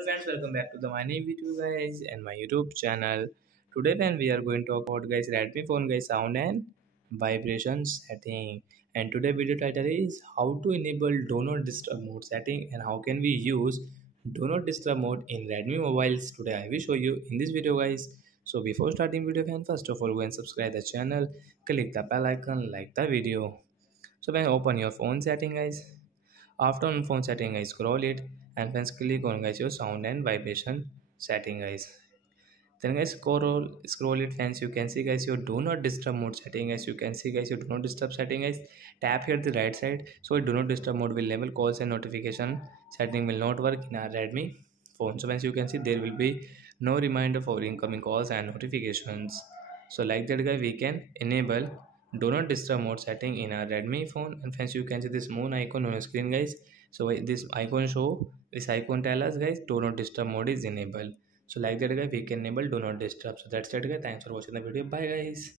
Hello friends, welcome back to the my new video guys and my YouTube channel. Today when we are going to talk about guys Redmi phone guys sound and vibration setting. And today video title is how to enable do not disturb mode setting and how can we use do not disturb mode in Redmi mobiles. Today I will show you in this video guys. So before starting video fan, first of all go and subscribe the channel, click the bell icon, like the video. So when open your phone setting guys, after on phone setting guys, scroll it and then click on guys your sound and vibration setting guys. Then guys scroll it friends, you can see guys your do not disturb mode setting guys. You can see guys your do not disturb setting guys. Tap here the right side, so do not disturb mode will enable calls and notification setting will not work in our Redmi phone. So as you can see there will be no reminder for incoming calls and notifications. So like that guy we can enable do not disturb mode setting in our Redmi phone. And friends you can see this moon icon on your screen guys. So this icon tell us guys do not disturb mode is enabled. So like that guy we can enable do not disturb. So that's it guys, thanks for watching the video, bye guys.